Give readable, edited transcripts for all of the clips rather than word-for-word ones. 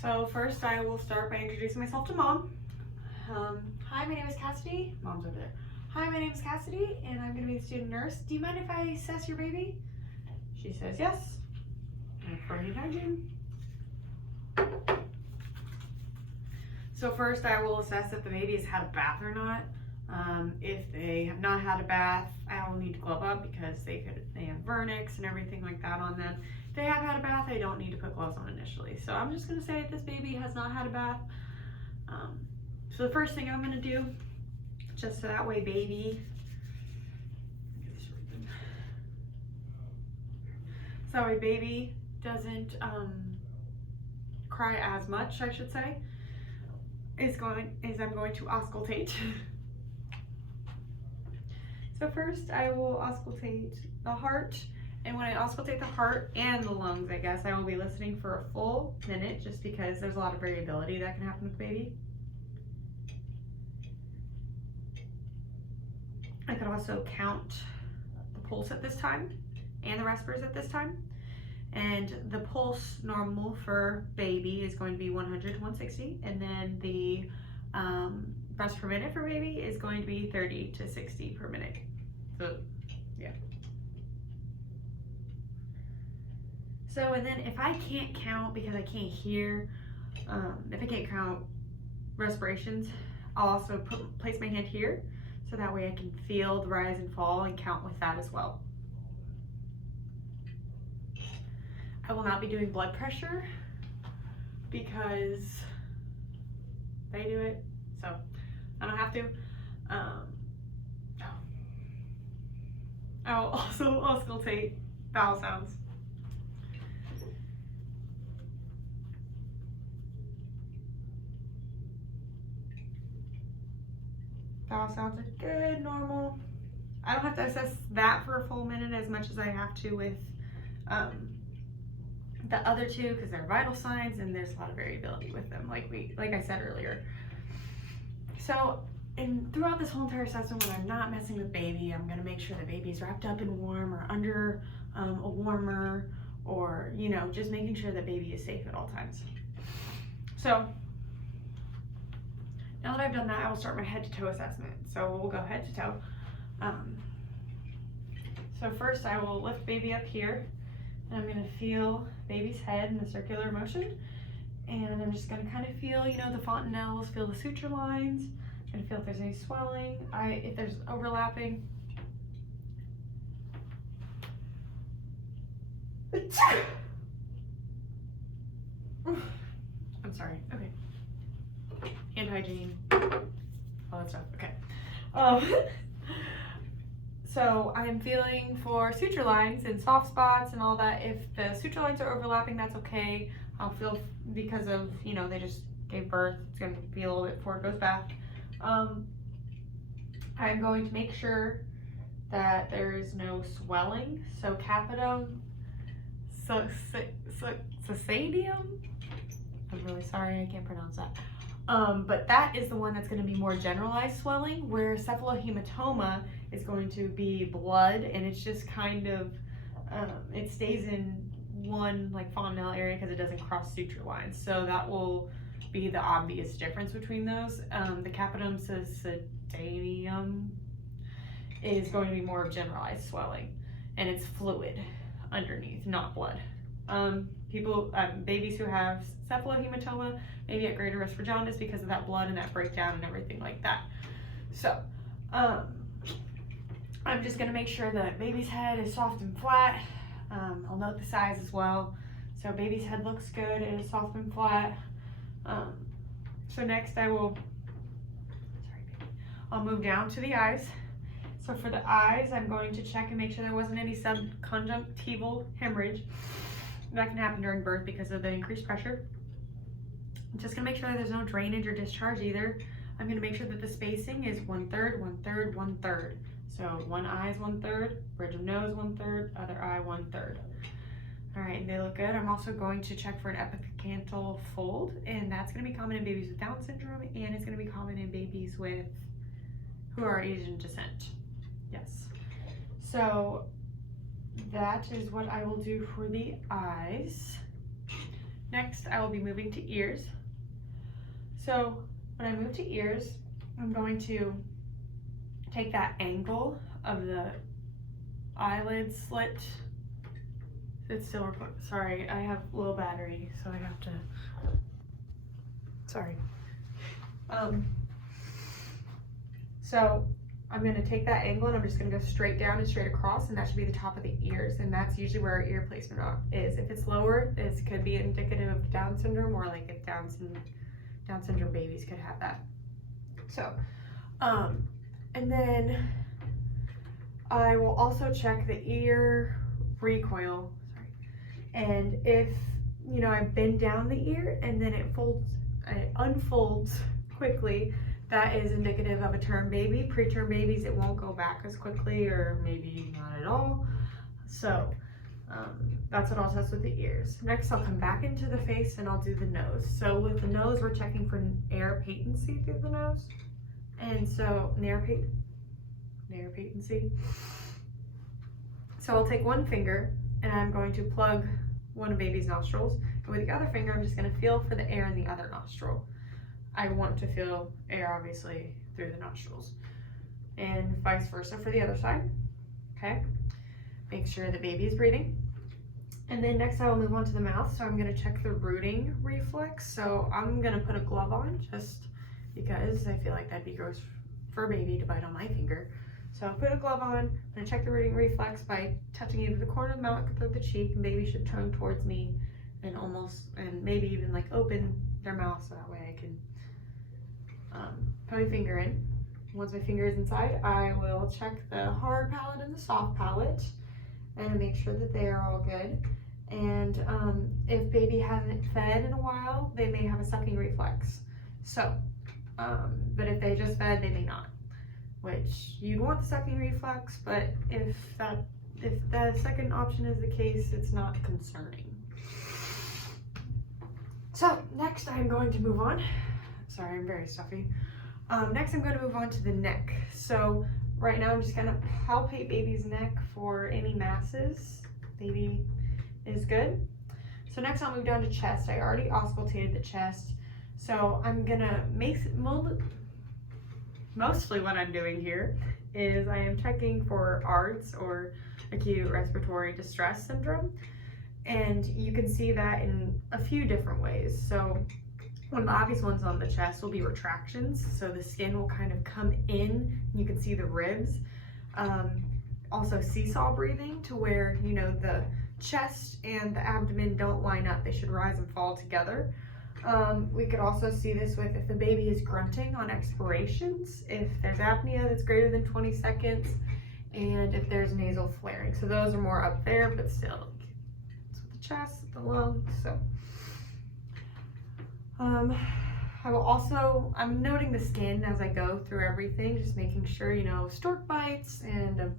So first I will start by introducing myself to Mom. Hi, my name is Cassidy. Mom's over there. Hi, my name is Cassidy, and I'm going to be the student nurse. Do you mind if I assess your baby? She says yes. And for hygiene. So first I will assess if the baby has had a bath or not. If they have not had a bath, I will need to glove up because they have vernix and everything like that on them. If they have had a bath, I don't need to put gloves on initially. So I'm just going to say this baby has not had a bath. So the first thing I'm going to do, just so that way baby, so that way baby doesn't cry as much, I should say, is I'm going to auscultate. So first I will auscultate the heart, and when I auscultate the heart and the lungs, I guess, I will be listening for a full minute just because there's a lot of variability that can happen with the baby. I could also count the pulse at this time and the respirators at this time. And the pulse normal for baby is going to be 100 to 160, and then the breaths per minute for baby is going to be 30 to 60 per minute. So, yeah. So, and then if I can't count because I can't hear, if I can't count respirations, I'll also place my hand here so that way I can feel the rise and fall and count with that as well. I will not be doing blood pressure because they do it, so I don't have to. I will also auscultate vowel sounds. Vowel sounds are good, normal. I don't have to assess that for a full minute as much as I have to with the other two because they're vital signs and there's a lot of variability with them, like I said earlier. So, and throughout this whole entire session, when I'm not messing with baby, I'm gonna make sure the baby's wrapped up in warm or under a warmer, or just making sure that baby is safe at all times. So now that I've done that, I will start my head to toe assessment. So we'll go head to toe. So first I will lift baby up here, and I'm gonna feel baby's head in the circular motion. And I'm just gonna kind of feel, the fontanelles, feel the suture lines, and feel if there's any swelling, if there's overlapping. I'm sorry, okay. Hand hygiene, all that stuff, okay. So I'm feeling for suture lines and soft spots and all that. If the suture lines are overlapping, that's okay. I'll feel because of, they just gave birth, it's going to be a little bit before it goes back. I'm going to make sure that there is no swelling. So capitum succedium. I'm really sorry, I can't pronounce that. But that is the one that's going to be more generalized swelling, where cephalohematoma is going to be blood, and it's just kind of, it stays in one fontanelle area because it doesn't cross suture lines. So that will be the obvious difference between those. The capitum succedium is going to be more of generalized swelling, and it's fluid underneath, not blood. Babies who have cephalohematoma may be at greater risk for jaundice because of that blood and that breakdown and everything like that. So, I'm just gonna make sure that baby's head is soft and flat. I'll note the size as well. So baby's head looks good, it is soft and flat. So next I'll move down to the eyes. So for the eyes, I'm going to check and make sure there wasn't any subconjunctival hemorrhage. That can happen during birth because of the increased pressure. I'm just gonna make sure that there's no drainage or discharge either. I'm gonna make sure that the spacing is 1/3, 1/3, 1/3. So one eye is 1/3, bridge of nose 1/3, other eye 1/3. All right, they look good. I'm also going to check for an epicanthal fold, and that's gonna be common in babies with Down syndrome, and it's gonna be common in babies who are Asian descent. Yes. So that is what I will do for the eyes. Next, I will be moving to ears. So when I move to ears, I'm going to take that angle of the eyelid slit. It's still recording. Sorry, I have low battery, so I have to. Sorry. So I'm going to take that angle and I'm just going to go straight down and straight across, and that should be the top of the ears, and that's usually where our ear placement is. If it's lower, this could be indicative of Down syndrome, or like if Down syndrome babies could have that. So, and then I will also check the ear recoil, and if, you know, I bend down the ear and then it unfolds quickly, that is indicative of a term baby. Preterm babies, it won't go back as quickly, or maybe not at all. So that's what I'll test with the ears. Next, I'll come back into the face and I'll do the nose. So with the nose, we're checking for air patency through the nose. And so air patency. So I'll take one finger and I'm going to plug one of baby's nostrils. And with the other finger, I'm just gonna feel for the air in the other nostril. I want to feel air, obviously, through the nostrils, and vice versa for the other side. Okay, make sure the baby is breathing. And then next I will move on to the mouth. So I'm going to check the rooting reflex. So I'm going to put a glove on just because I feel like that'd be gross for a baby to bite on my finger. So I'll put a glove on. I'm going to check the rooting reflex by touching either the corner of the mouth or the cheek, and baby should turn towards me and maybe even like open their mouth, so that way I can put my finger in. Once my finger is inside, I will check the hard palate and the soft palate and make sure that they are all good. And if baby hasn't fed in a while, they may have a sucking reflex. So, but if they just fed, they may not. Which you'd want the sucking reflex, but if the second option is the case, it's not concerning. So next I'm going to move on. Sorry, I'm very stuffy. Next I'm going to move on to the neck. So right now I'm just going to palpate baby's neck for any masses. Baby is good. So next I'll move down to chest. I already auscultated the chest. So I'm going to mostly what I'm doing here is I am checking for ARDS, or acute respiratory distress syndrome. And you can see that in a few different ways. So one of the obvious ones on the chest will be retractions. So the skin will kind of come in, you can see the ribs. Also seesaw breathing, to where, you know, the chest and the abdomen don't line up. They should rise and fall together. We could also see this with if the baby is grunting on expirations, if there's apnea that's greater than 20 seconds, and if there's nasal flaring. So those are more up there, but still, it's with the chest, the lungs. So I will also, I'm noting the skin as I go through everything, just making sure, you know, stork bites and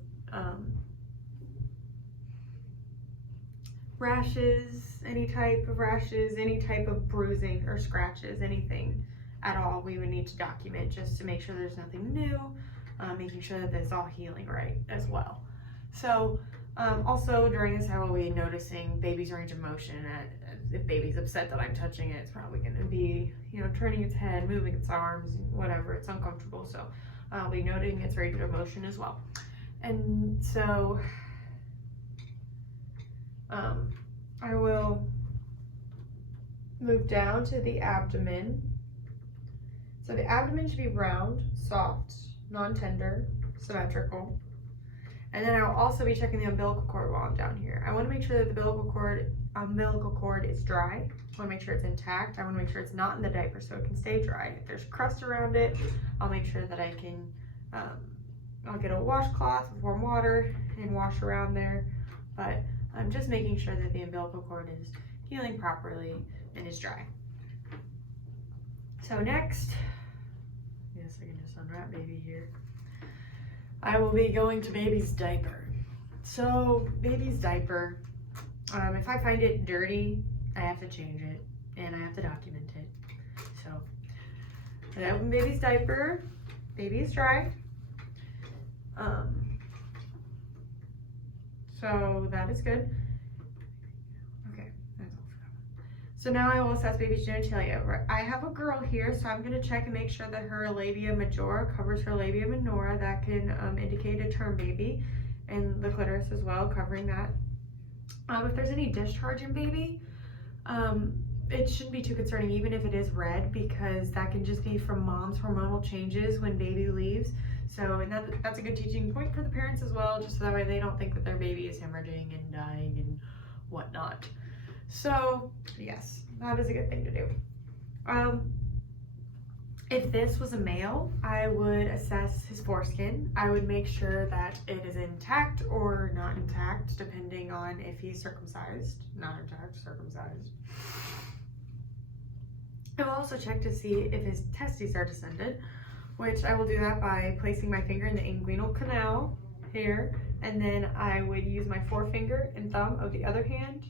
rashes, any type of rashes, any type of bruising or scratches, anything at all, we would need to document just to make sure there's nothing new, making sure that it's all healing right as well. So also during this, I will be noticing baby's range of motion. If baby's upset that I'm touching it, it's probably going to be, you know, turning its head, moving its arms, whatever, it's uncomfortable. So I'll be noting its range of motion as well. And so I will move down to the abdomen. So the abdomen should be round, soft, non-tender, symmetrical. And then I will also be checking the umbilical cord while I'm down here. I want to make sure that the umbilical cord is dry. I want to make sure it's intact. I want to make sure it's not in the diaper so it can stay dry. If there's crust around it, I'll make sure that I can, I'll get a washcloth with warm water and wash around there. But I'm just making sure that the umbilical cord is healing properly and is dry. So next, yes, I can just unwrap baby here. I will be going to baby's diaper. So baby's diaper, if I find it dirty, I have to change it and I have to document it. So I open baby's diaper, baby is dry. So that is good. Okay, that's all for that one. So now I will assess baby's genitalia. I have a girl here, so I'm going to check and make sure that her labia majora covers her labia minora. That can indicate a term baby, and the clitoris as well, covering that. If there's any discharge in baby, it shouldn't be too concerning, even if it is red, because that can just be from mom's hormonal changes when baby leaves. So and that's a good teaching point for the parents as well, just so that way they don't think that their baby is hemorrhaging and dying and whatnot. So yes, that is a good thing to do. If this was a male, I would assess his foreskin. I would make sure that it is intact or not intact, depending on if he's circumcised. Not intact, circumcised. I will also check to see if his testes are descended, which I will do that by placing my finger in the inguinal canal here, and then I would use my forefinger and thumb of the other hand,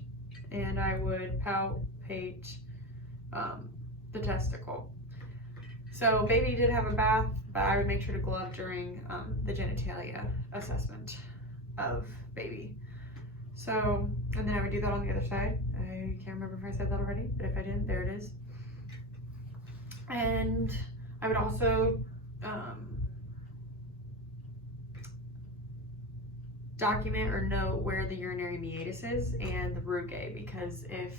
and I would palpate the testicle. So baby did have a bath, but I would make sure to glove during the genitalia assessment of baby. So, and then I would do that on the other side. I can't remember if I said that already, but if I didn't, there it is. And I would also document or note where the urinary meatus is and the rugae, because if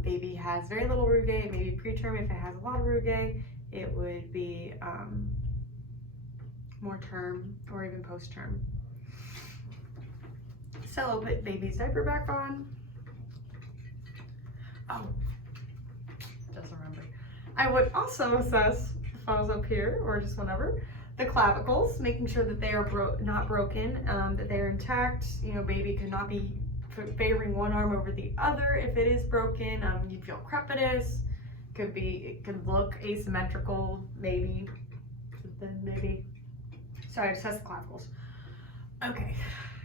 baby has very little rugae, it may be preterm. If it has a lot of rugae, it would be more term or even post-term. So I'll put baby's diaper back on. Oh, doesn't remember. I would also assess, if I was up here or just whenever, the clavicles, making sure that they are not broken, that they're intact. You know, baby could not be favoring one arm over the other. If it is broken, you feel crepitus. It could look asymmetrical, maybe. So I assess the clavicles. Okay,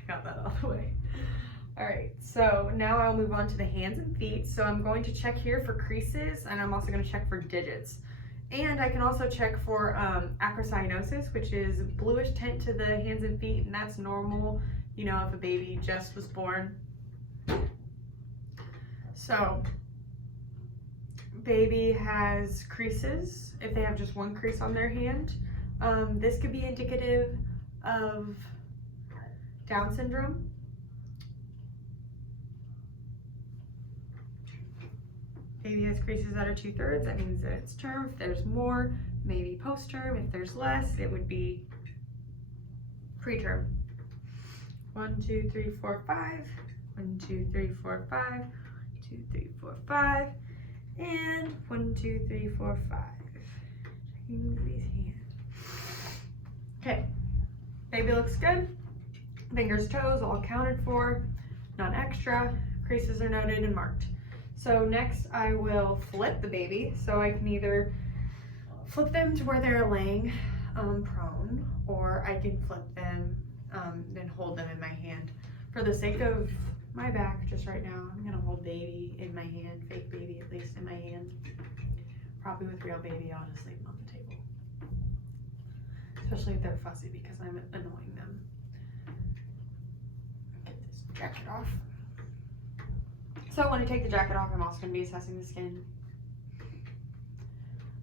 got that out of the way. All right, so now I'll move on to the hands and feet. So I'm going to check here for creases, and I'm also going to check for digits. And I can also check for acrocyanosis, which is bluish tint to the hands and feet, and that's normal, you know, if a baby just was born. So baby has creases if they have just one crease on their hand. This could be indicative of Down syndrome. Baby has creases that are 2/3, that means that it's term. If there's more, maybe post-term. If there's less, it would be preterm. 1, 2, 3, 4, 5. 1, 2, 3, 4, 5. 2, 3, 4, 5. And 1, 2, 3, 4, 5. Checking baby's hand. Okay, baby looks good. Fingers, toes, all accounted for. None extra. Creases are noted and marked. So next I will flip the baby. So I can either flip them to where they're laying prone, or I can flip them and hold them in my hand. For the sake of my back just right now, I'm gonna hold baby in my hand, fake baby at least in my hand. Probably with real baby, I'll just leave them on the table. Especially if they're fussy, because I'm annoying them. Get this jacket off. So when I take the jacket off, I'm also going to be assessing the skin.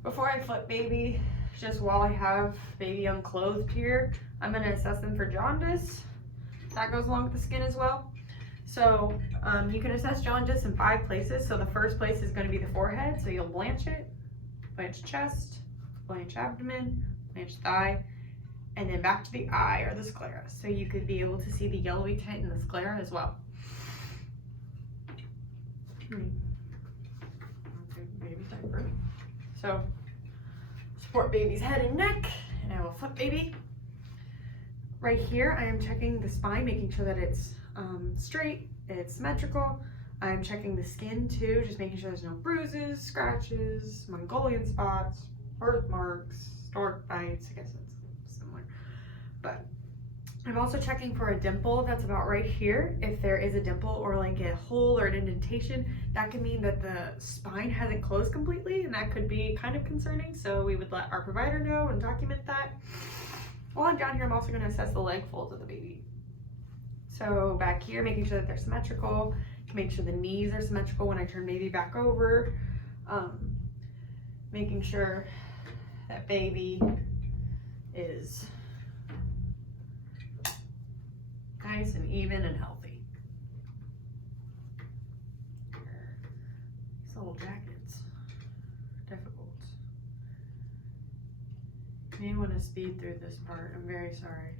Before I flip baby, just while I have baby unclothed here, I'm going to assess them for jaundice. That goes along with the skin as well. So you can assess jaundice in 5 places. So the first place is going to be the forehead. So you'll blanch it, blanch chest, blanch abdomen, blanch thigh, and then back to the eye or the sclera. So you could be able to see the yellowy tint in the sclera as well. Okay, baby diaper. So support baby's head and neck, and I will flip baby. Right here, I am checking the spine, making sure that it's straight, it's symmetrical. I'm checking the skin too, just making sure there's no bruises, scratches, Mongolian spots, birthmarks, stork bites. I guess it's similar. But I'm also checking for a dimple that's about right here. If there is a dimple or like a hole or an indentation, that could mean that the spine hasn't closed completely, and that could be kind of concerning. So we would let our provider know and document that. While I'm down here, I'm also going to assess the leg folds of the baby. So back here, making sure that they're symmetrical, Make sure the knees are symmetrical when I turn baby back over. Making sure that baby is nice and even and healthy. These little jackets, difficult. You may want to speed through this part. I'm very sorry.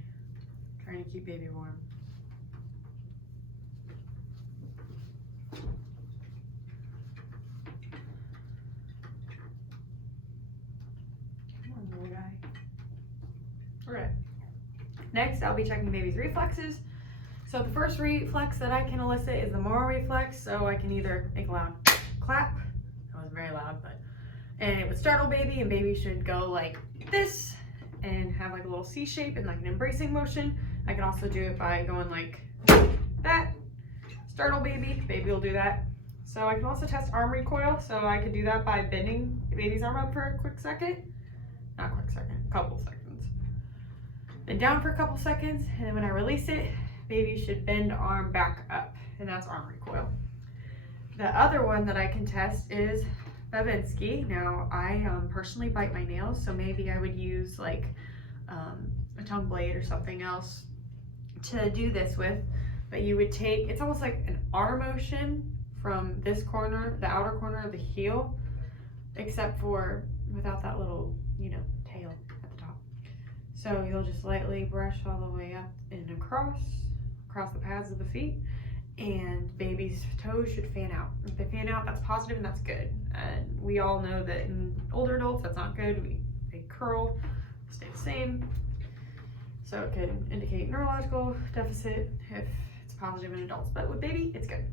I'm trying to keep baby warm. Okay. Next, I'll be checking baby's reflexes. So the first reflex that I can elicit is the moral reflex. So I can either make a loud clap, that was very loud, and it would startle baby, and baby should go like this and have like a little C shape and like an embracing motion. I can also do it by going like that, startle baby, baby will do that. So I can also test arm recoil. So I could do that by bending baby's arm up for a quick second, not quick second, a couple seconds. Then down for a couple seconds, and then when I release it, baby should bend arm back up, and that's arm recoil. The other one that I can test is Babinski. Now, I personally bite my nails, so maybe I would use like a tongue blade or something else to do this with. But you would take, it's almost like an arm motion from this corner, the outer corner of the heel, except for without that little, tail at the top. So you'll just lightly brush all the way up and across the pads of the feet, and baby's toes should fan out. If they fan out, that's positive and that's good. And we all know that in older adults, that's not good. They curl, stay the same. So it could indicate neurological deficit if it's positive in adults, but with baby, it's good.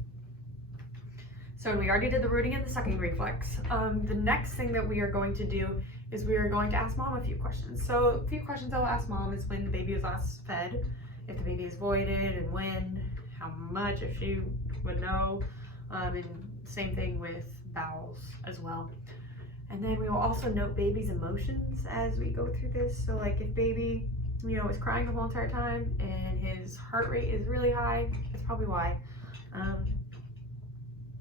So we already did the rooting and the sucking reflex. The next thing that we are going to do is we are going to ask mom a few questions. So a few questions I'll ask mom is when the baby was last fed, if the baby is voided, and when, how much, if she would know, and same thing with bowels as well. And then we will also note baby's emotions as we go through this. So like if baby, is crying the whole entire time and his heart rate is really high, that's probably why.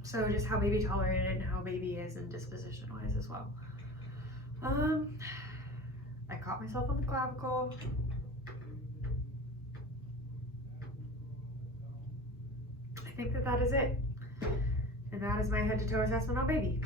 So just how baby tolerated it and how baby is in disposition wise as well. I caught myself on the clavicle. I think that is it. And that is my head to toe assessment on baby.